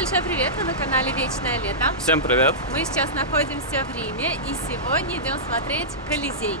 большой привет! Вы на канале Вечное Лето. Всем привет! Мы сейчас находимся в Риме и сегодня идем смотреть Колизей.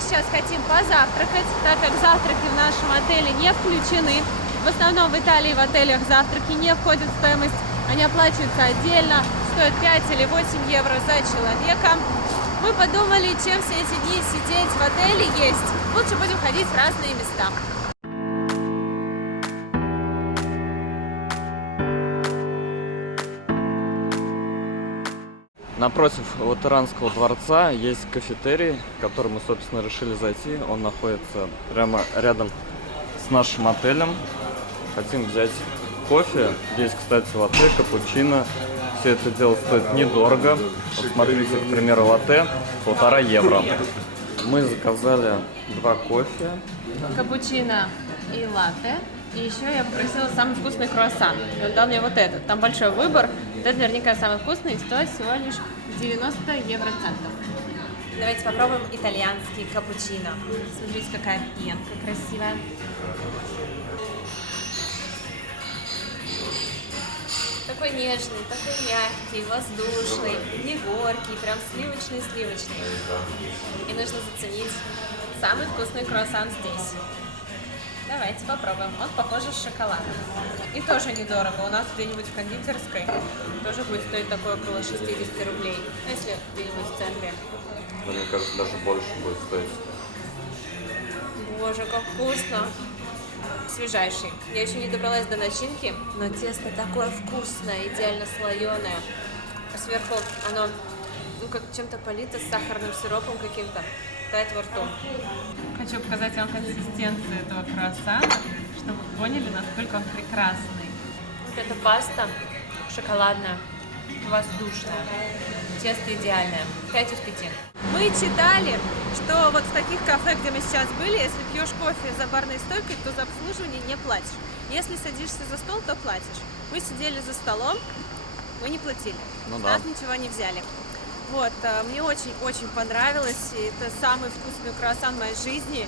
Сейчас хотим позавтракать, так как завтраки в нашем отеле не включены. В основном в Италии в отелях завтраки не входят в стоимость, они оплачиваются отдельно, стоят 5 или 8 евро за человека. Мы подумали, чем все эти дни сидеть в отеле есть, лучше будем ходить в разные места. Напротив Латеранского дворца есть кафетерий, в который мы, собственно, решили зайти. Он находится прямо рядом с нашим отелем. Хотим взять кофе. Здесь, кстати, латте, капучино. Все это дело стоит недорого. Вот смотрите, к примеру, латте 1,5 евро. Мы заказали 2 кофе. Капучино и латте. И еще я попросила самый вкусный круассан. И он дал мне вот этот. Там большой выбор. Вот это наверняка самый вкусный и стоит всего лишь 90 евроцентов. Давайте попробуем итальянский капучино. Смотрите, какая пенка красивая. Такой нежный, такой мягкий, воздушный, не горький, прям сливочный-сливочный. И нужно заценить самый вкусный круассан здесь. Давайте попробуем. Он похож на шоколад. И тоже недорого. У нас где-нибудь в кондитерской тоже будет стоить такое около 60 рублей. Ну, если где-нибудь в центре. Мне кажется, даже больше будет стоить. Боже, как вкусно. Свежайший. Я еще не добралась до начинки, но тесто такое вкусное, идеально слоеное. А сверху оно, как чем-то полито с сахарным сиропом каким-то. Тает во рту. Хочу показать вам консистенцию этого круассана, чтобы вы поняли, насколько он прекрасный. Вот эта паста шоколадная, воздушная, тесто идеальное. 5 из 5. Мы читали, что вот в таких кафе, где мы сейчас были, если пьешь кофе за барной стойкой, то за обслуживание не платишь. Если садишься за стол, то платишь. Мы сидели за столом, мы не платили. Ну, нас ничего не взяли. Вот, мне очень-очень понравилось, и это самый вкусный круассан в моей жизни.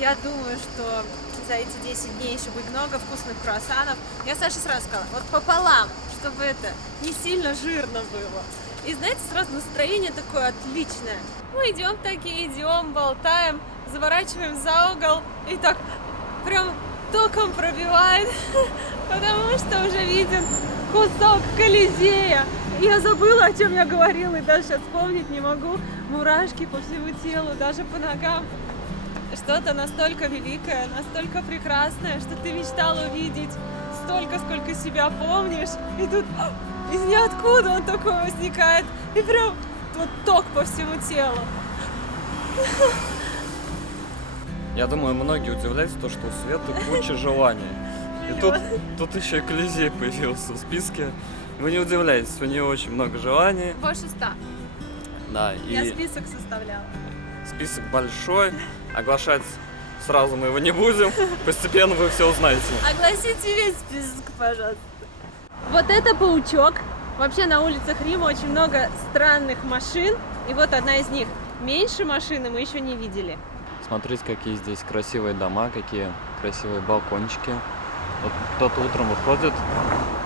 Я думаю, что за эти 10 дней еще будет много вкусных круассанов. Я Саше сразу сказала, вот пополам, чтобы это не сильно жирно было. И знаете, сразу настроение такое отличное. Мы идем такие, идем, болтаем, заворачиваем за угол, и так прям током пробивает, потому что уже виден кусок Колизея. Я забыла, о чем я говорила, и даже сейчас вспомнить не могу. Мурашки по всему телу, даже по ногам. Что-то настолько великое, настолько прекрасное, что ты мечтала увидеть столько, сколько себя помнишь. И тут из ниоткуда он такой возникает. И прям вот ток по всему телу. Я думаю, многие удивляются, то, что у Светы куча желаний. И тут еще и Колизей появился в списке. Вы не удивляйтесь, у нее очень много желаний. Больше 100. Да, Я и список составляла. список большой. Оглашать сразу мы его не будем. Постепенно вы все узнаете. Огласите весь список, пожалуйста. Вот это паучок. Вообще на улицах Рима очень много странных машин. И вот одна из них. Меньше машины мы еще не видели. Смотрите, какие здесь красивые дома, какие красивые балкончики. Вот кто-то утром выходит,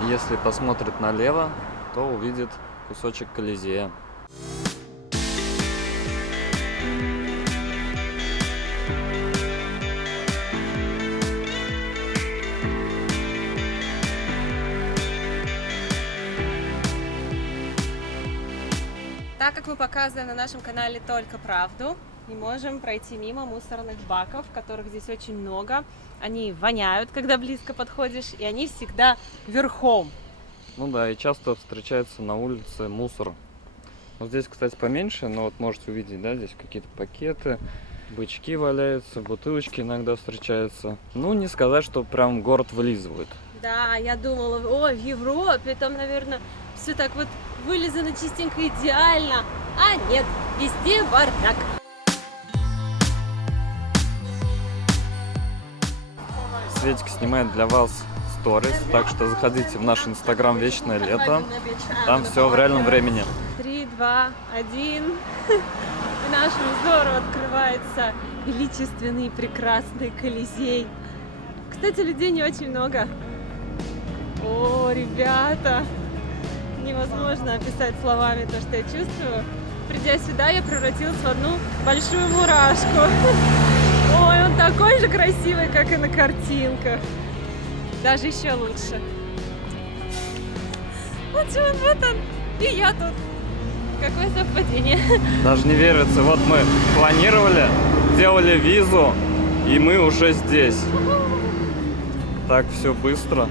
и если посмотрит налево, то увидит кусочек Колизея. Так как мы показываем на нашем канале только правду, не можем пройти мимо мусорных баков, которых здесь очень много. Они воняют, когда близко подходишь, и они всегда верхом. Ну да, и часто встречается на улице мусор. Вот здесь, кстати, поменьше, но вот можете увидеть, да, здесь какие-то пакеты, бычки валяются, бутылочки иногда встречаются. Ну, не сказать, что прям город вылизывает. Да, я думала, о, в Европе там, наверное, все так вот вылизано чистенько, идеально. А нет, везде бардак. Светик снимает для вас сторис, так что заходите в наш инстаграм «Вечное лето», там все в реальном времени. 3, 2, 1. И нашему взору открывается величественный и прекрасный Колизей. Кстати, людей не очень много. О, ребята! Невозможно описать словами то, что я чувствую. Придя сюда, я превратилась в одну большую мурашку. Ой, он такой же красивый, как и на картинках. Даже еще лучше. Вот он, и я тут. Какое совпадение. Даже не верится, вот мы планировали, делали визу, и мы уже здесь. Так все быстро.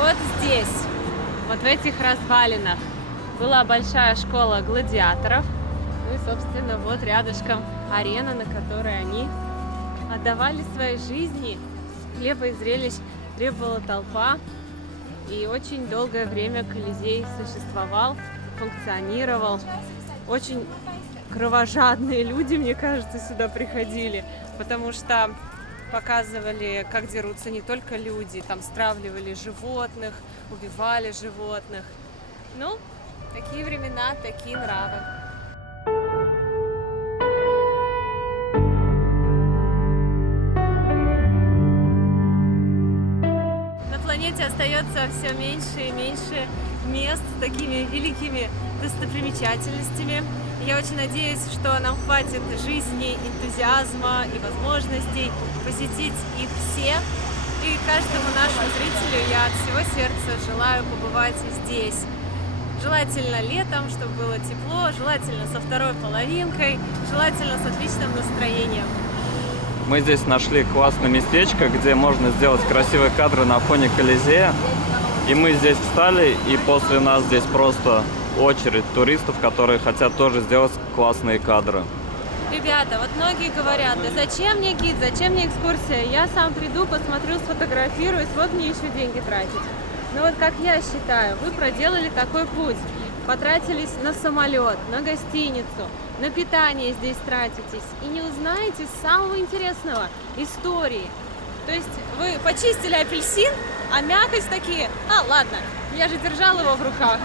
Вот здесь, вот в этих развалинах, была большая школа гладиаторов. Ну и, собственно, вот рядышком арена, на которой они отдавали свои жизни. Хлеба и зрелищ требовала толпа. И очень долгое время Колизей существовал, функционировал. Очень кровожадные люди, мне кажется, сюда приходили, потому что показывали, как дерутся не только люди, там стравливали животных, убивали животных. Ну, такие времена, такие нравы. На планете остается все меньше и меньше мест с такими великими достопримечательностями. Я очень надеюсь, что нам хватит жизни, энтузиазма и возможностей посетить их все. И каждому нашему зрителю я от всего сердца желаю побывать здесь. Желательно летом, чтобы было тепло, желательно со второй половинкой, желательно с отличным настроением. Мы здесь нашли классное местечко, где можно сделать красивые кадры на фоне Колизея. И мы здесь встали, и после нас здесь просто очередь туристов, которые хотят тоже сделать классные кадры. Ребята, вот многие говорят, да зачем мне гид, зачем мне экскурсия? Я сам приду, посмотрю, сфотографируюсь, вот мне еще деньги тратить. Но вот как я считаю, вы проделали такой путь, потратились на самолет, на гостиницу, на питание здесь тратитесь и не узнаете самого интересного – истории. То есть вы почистили апельсин, а мякоть такие, ладно, я же держала его в руках.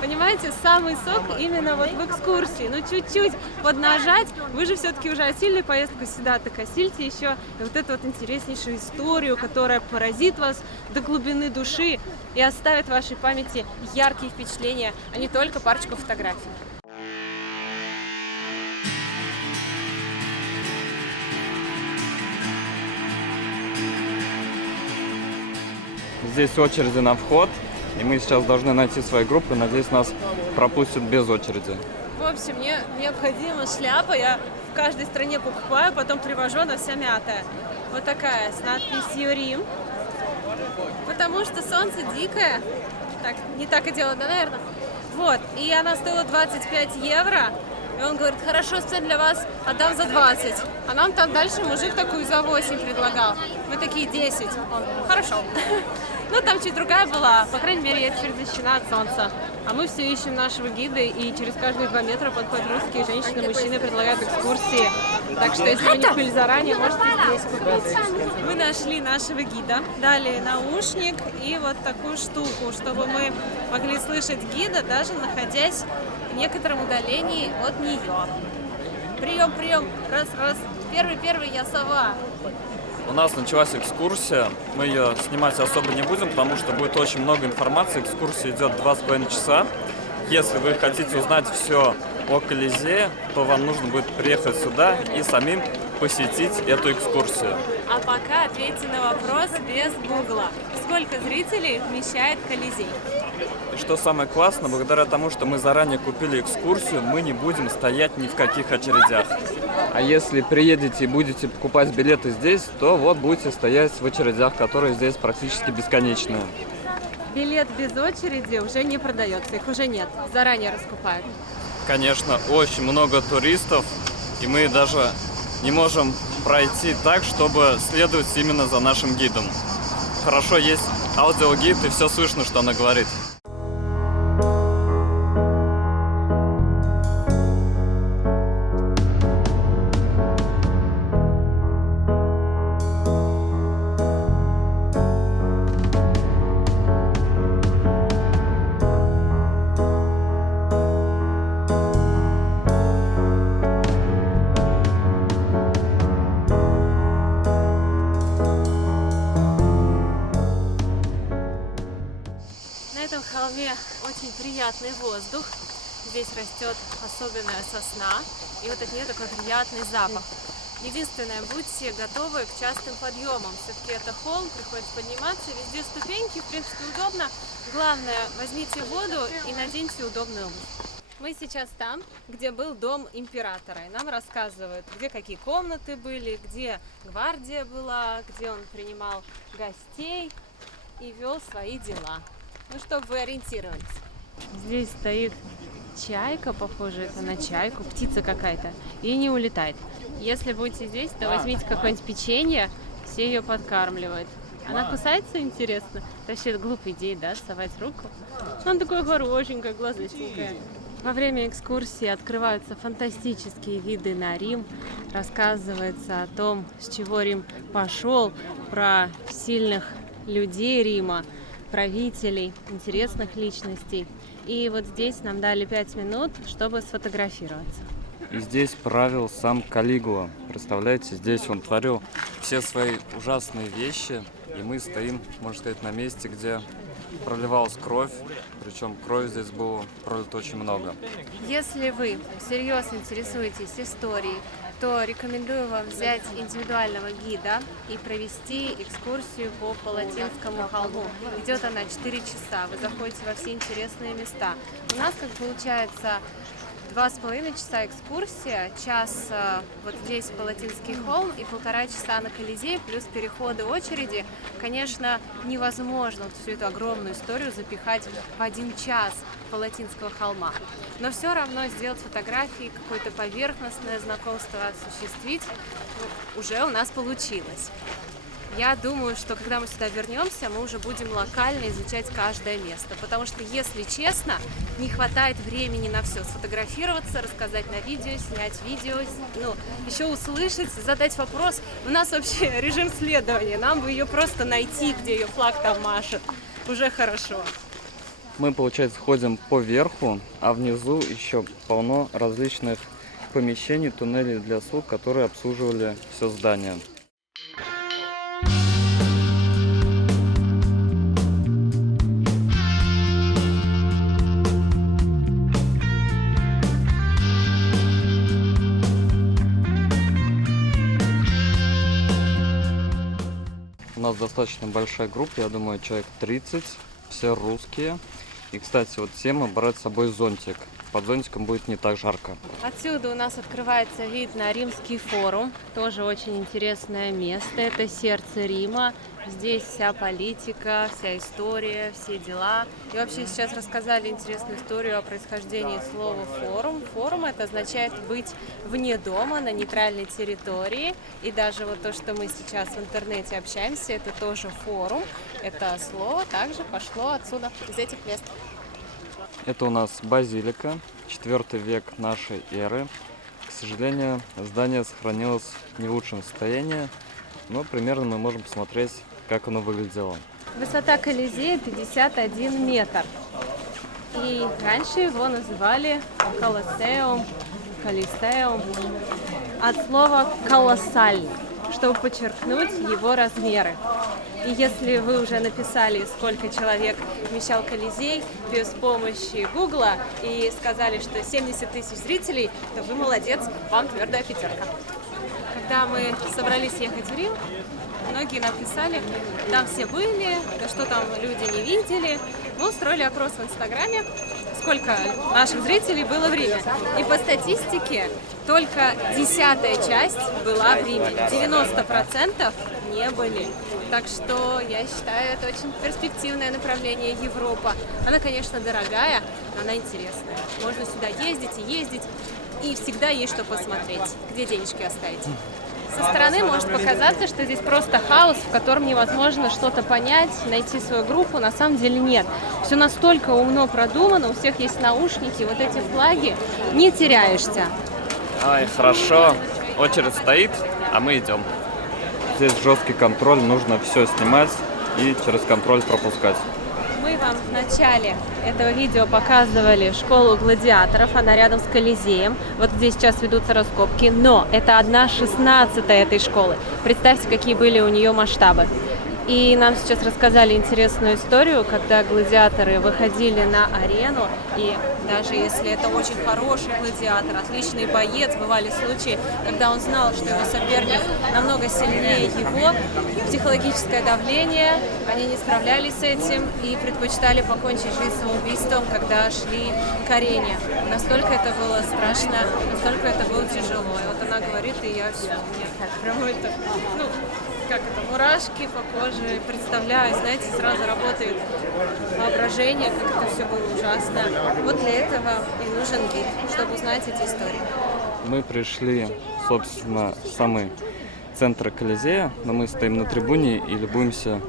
Понимаете, самый сок именно вот в экскурсии. Ну, чуть-чуть поднажать. Вы же все-таки уже осилили поездку сюда, так осильте еще вот эту вот интереснейшую историю, которая поразит вас до глубины души и оставит в вашей памяти яркие впечатления, а не только парочку фотографий. Здесь очереди на вход. И мы сейчас должны найти свои группы. Надеюсь, нас пропустят без очереди. В общем, мне необходима шляпа. Я в каждой стране покупаю, потом привожу, она вся мятая. Вот такая, с надписью «Рим». Потому что солнце дикое. Так, не так и дело, да, наверное? Вот, и она стоила 25 евро. И он говорит, хорошо, специально для вас отдам за 20. А нам там дальше мужик такую за 8 предлагал. Мы такие 10. Он, хорошо. Ну, там чуть другая была. По крайней мере, я теперь защищена от солнца. А мы все ищем нашего гида, и через каждые 2 метра подходят русские женщины, мужчины предлагают экскурсии. Так что, если вы не купили заранее, можете здесь купить. Мы нашли нашего гида, дали наушник и вот такую штуку, чтобы мы могли слышать гида, даже находясь в некотором удалении от нее. Прием, прием, раз, раз. Первый, я сова. У нас началась экскурсия. Мы ее снимать особо не будем, потому что будет очень много информации. Экскурсия идет 2,5 часа. Если вы хотите узнать все о Колизее, то вам нужно будет приехать сюда и самим посетить эту экскурсию. А пока ответьте на вопрос без гугла. Сколько зрителей вмещает Колизей? И что самое классное, благодаря тому, что мы заранее купили экскурсию, мы не будем стоять ни в каких очередях. А если приедете и будете покупать билеты здесь, то вот будете стоять в очередях, которые здесь практически бесконечные. Билет без очереди уже не продается, их уже нет, заранее раскупают. Конечно, очень много туристов, и мы даже не можем пройти так, чтобы следовать именно за нашим гидом. Хорошо, есть аудиогид, и все слышно, что она говорит. На этом холме очень приятный воздух. Здесь растет особенная сосна, и вот от нее такой приятный запах. Единственное, будьте готовы к частым подъемам. Все-таки это холм, приходится подниматься, везде ступеньки, в принципе, удобно. Главное, возьмите воду и наденьте удобную обувь. Мы сейчас там, где был дом императора, и нам рассказывают, где какие комнаты были, где гвардия была, где он принимал гостей и вел свои дела. Ну, чтобы вы ориентировались. Здесь стоит чайка, похоже, это на чайку, птица какая-то, и не улетает. Если будете здесь, то возьмите какое-нибудь печенье, все ее подкармливают. Она кусается, интересно? Вообще, глупая идея, да, совать руку? Она такая хорошенькая, глазастенькая. Во время экскурсии открываются фантастические виды на Рим, рассказывается о том, с чего Рим пошел, про сильных людей Рима, правителей, интересных личностей. И вот здесь нам дали 5 минут, чтобы сфотографироваться. И здесь правил сам Калигула. Представляете, здесь он творил все свои ужасные вещи, и мы стоим, можно сказать, на месте, где проливалась кровь, причем крови здесь было пролито очень много. Если вы всерьез интересуетесь историей, то рекомендую вам взять индивидуального гида и провести экскурсию по Палатинскому холму. Идет она 4 часа, вы заходите во все интересные места. У нас, как получается, 2,5 часа экскурсия, час вот здесь Палатинский холм и 1,5 часа на Колизей, плюс переходы очереди. Конечно, невозможно вот всю эту огромную историю запихать в 1 час Палатинского холма. Но все равно сделать фотографии, какое-то поверхностное знакомство осуществить уже у нас получилось. Я думаю, что когда мы сюда вернемся, мы уже будем локально изучать каждое место, потому что, если честно, не хватает времени на все. Сфотографироваться, рассказать на видео, снять видео, еще услышать, задать вопрос. У нас вообще режим следования, нам бы ее просто найти, где ее флаг там машет. Уже хорошо. Мы, получается, ходим по верху, а внизу еще полно различных помещений, туннелей для слуг, которые обслуживали все здание. У нас достаточно большая группа, я думаю, человек 30, все русские. И, кстати, вот все мы брать с собой зонтик. Под зонтиком будет не так жарко. Отсюда у нас открывается вид на Римский форум. Тоже очень интересное место. Это сердце Рима. Здесь вся политика, вся история, все дела. И вообще сейчас рассказали интересную историю о происхождении слова форум. Форум — это означает быть вне дома, на нейтральной территории. И даже вот то, что мы сейчас в интернете общаемся, это тоже форум. Это слово также пошло отсюда, из этих мест. Это у нас базилика, 4 век нашей эры. К сожалению, здание сохранилось в не лучшем состоянии, но примерно мы можем посмотреть, как оно выглядело. Высота Колизея 51 метр. И раньше его называли Колоссеум, Колизеум от слова «колоссальный», чтобы подчеркнуть его размеры. И если вы уже написали, сколько человек вмещал Колизей без помощи Гугла и сказали, что 70 тысяч зрителей, то вы молодец, вам твердая пятерка. Когда мы собрались ехать в Рим, многие нам писали, там все были, да что там люди не видели. Мы устроили опрос в Инстаграме, сколько наших зрителей было в Риме. И по статистике только 10-я часть была в Риме. 90% не были. Так что я считаю, это очень перспективное направление Европа. Она, конечно, дорогая, но она интересная. Можно сюда ездить, и всегда есть что посмотреть. Где денежки оставить? Со стороны может показаться, что здесь просто хаос, в котором невозможно что-то понять, найти свою группу. На самом деле нет. Все настолько умно продумано, у всех есть наушники, вот эти флаги, не теряешься. Ай, хорошо. Очередь стоит, а мы идем. Здесь жесткий контроль, нужно все снимать и через контроль пропускать. Мы вам в начале этого видео показывали школу гладиаторов, она рядом с Колизеем. Вот здесь сейчас ведутся раскопки, но это 1/16 этой школы. Представьте, какие были у нее масштабы. И нам сейчас рассказали интересную историю, когда гладиаторы выходили на арену, и даже если это очень хороший гладиатор, отличный боец, бывали случаи, когда он знал, что его соперник намного сильнее его, психологическое давление, они не справлялись с этим и предпочитали покончить жизнь самоубийством, когда шли к арене. Настолько это было страшно, настолько это было тяжело. И вот она говорит, и я все, мне прямо это, как это, мурашки по коже, представляю, знаете, сразу работает воображение, как это все было ужасно. Вот для этого и нужен гид, чтобы узнать эти истории. Мы пришли, собственно, в самый центр Колизея, но мы стоим на трибуне и любуемся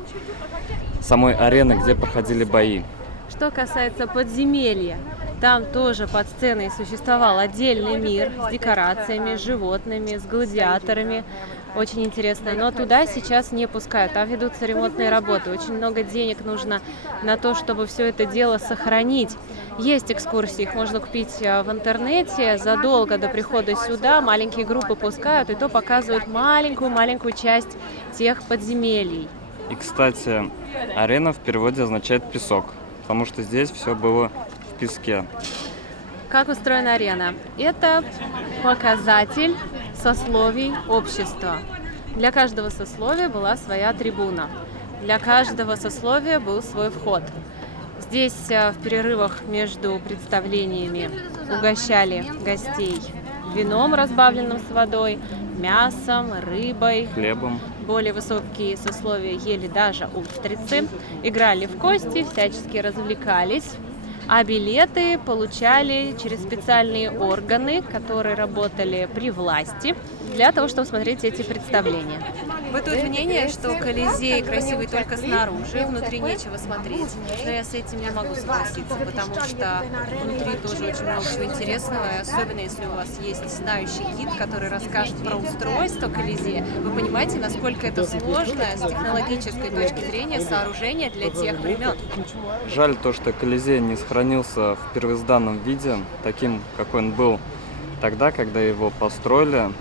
самой ареной, где проходили бои. Что касается подземелья, там тоже под сценой существовал отдельный мир с декорациями, с животными, с гладиаторами. Очень интересно, но туда сейчас не пускают, там ведутся ремонтные работы. Очень много денег нужно на то, чтобы все это дело сохранить. Есть экскурсии, их можно купить в интернете задолго до прихода сюда. Маленькие группы пускают, и то показывают маленькую часть тех подземелий. И, кстати, арена в переводе означает песок, потому что здесь все было в песке. Как устроена арена? Это показатель сословий общества. Для каждого сословия была своя трибуна. Для каждого сословия был свой вход. Здесь в перерывах между представлениями угощали гостей вином, разбавленным с водой, мясом, рыбой, Хлебом. Более высокие сословия ели даже устрицы, играли в кости, всячески развлекались. А билеты получали через специальные органы, которые работали при власти, для того, чтобы смотреть эти представления. Бытует мнение, что Колизей красивый только снаружи, внутри нечего смотреть. Но я с этим не могу согласиться, потому что внутри тоже очень много всего интересного, и особенно если у вас есть знающий гид, который расскажет про устройство Колизея. Вы понимаете, насколько это сложное с технологической точки зрения сооружение для тех времен. Жаль то, что Колизей не сохранился в первозданном виде, таким, какой он был тогда, когда его построили.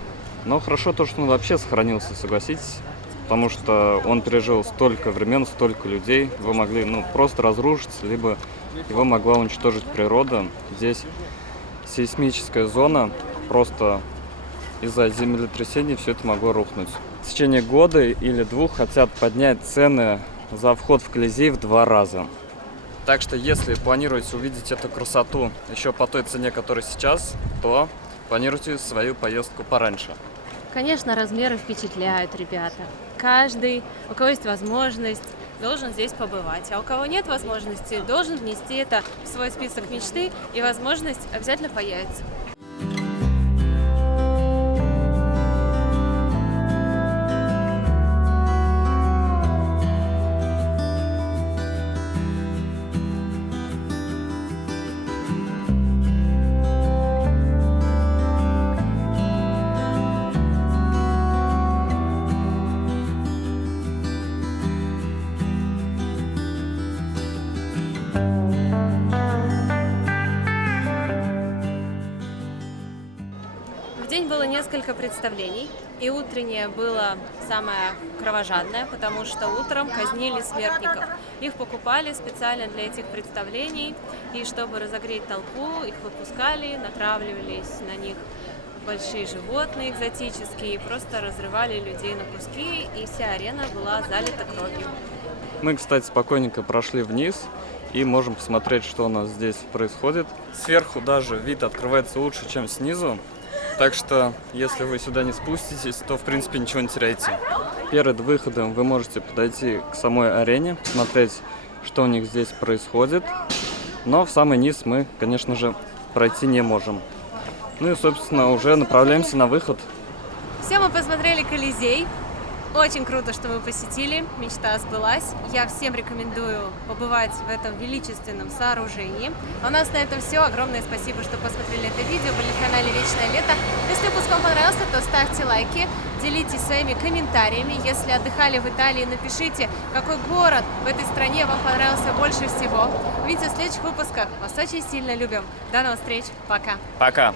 Но хорошо то, что он вообще сохранился, согласитесь, потому что он пережил столько времен, столько людей. Его могли просто разрушить, либо его могла уничтожить природа. Здесь сейсмическая зона, просто из-за землетрясений все это могло рухнуть. В течение года или двух хотят поднять цены за вход в Колизей в 2 раза. Так что если планируете увидеть эту красоту еще по той цене, которая сейчас, то планируйте свою поездку пораньше. Конечно, размеры впечатляют, ребята. Каждый, у кого есть возможность, должен здесь побывать. А у кого нет возможности, должен внести это в свой список мечты, и возможность обязательно появится. Было несколько представлений, и утреннее было самое кровожадное, потому что утром казнили смертников. Их покупали специально для этих представлений, и чтобы разогреть толпу, их выпускали, натравливались на них большие животные экзотические, и просто разрывали людей на куски, и вся арена была залита кровью. Мы, кстати, спокойненько прошли вниз и можем посмотреть, что у нас здесь происходит. Сверху даже вид открывается лучше, чем снизу. Так что, если вы сюда не спуститесь, то, в принципе, ничего не теряете. Перед выходом вы можете подойти к самой арене, посмотреть, что у них здесь происходит. Но в самый низ мы, конечно же, пройти не можем. Ну и, собственно, уже направляемся на выход. Все, мы посмотрели Колизей. Очень круто, что мы посетили. Мечта сбылась. Я всем рекомендую побывать в этом величественном сооружении. А у нас на этом все. Огромное спасибо, что посмотрели это видео. Были на канале Вечное Лето. Если выпуск вам понравился, то ставьте лайки, делитесь своими комментариями. Если отдыхали в Италии, напишите, какой город в этой стране вам понравился больше всего. Увидимся в следующих выпусках. Вас очень сильно любим. До новых встреч. Пока. Пока.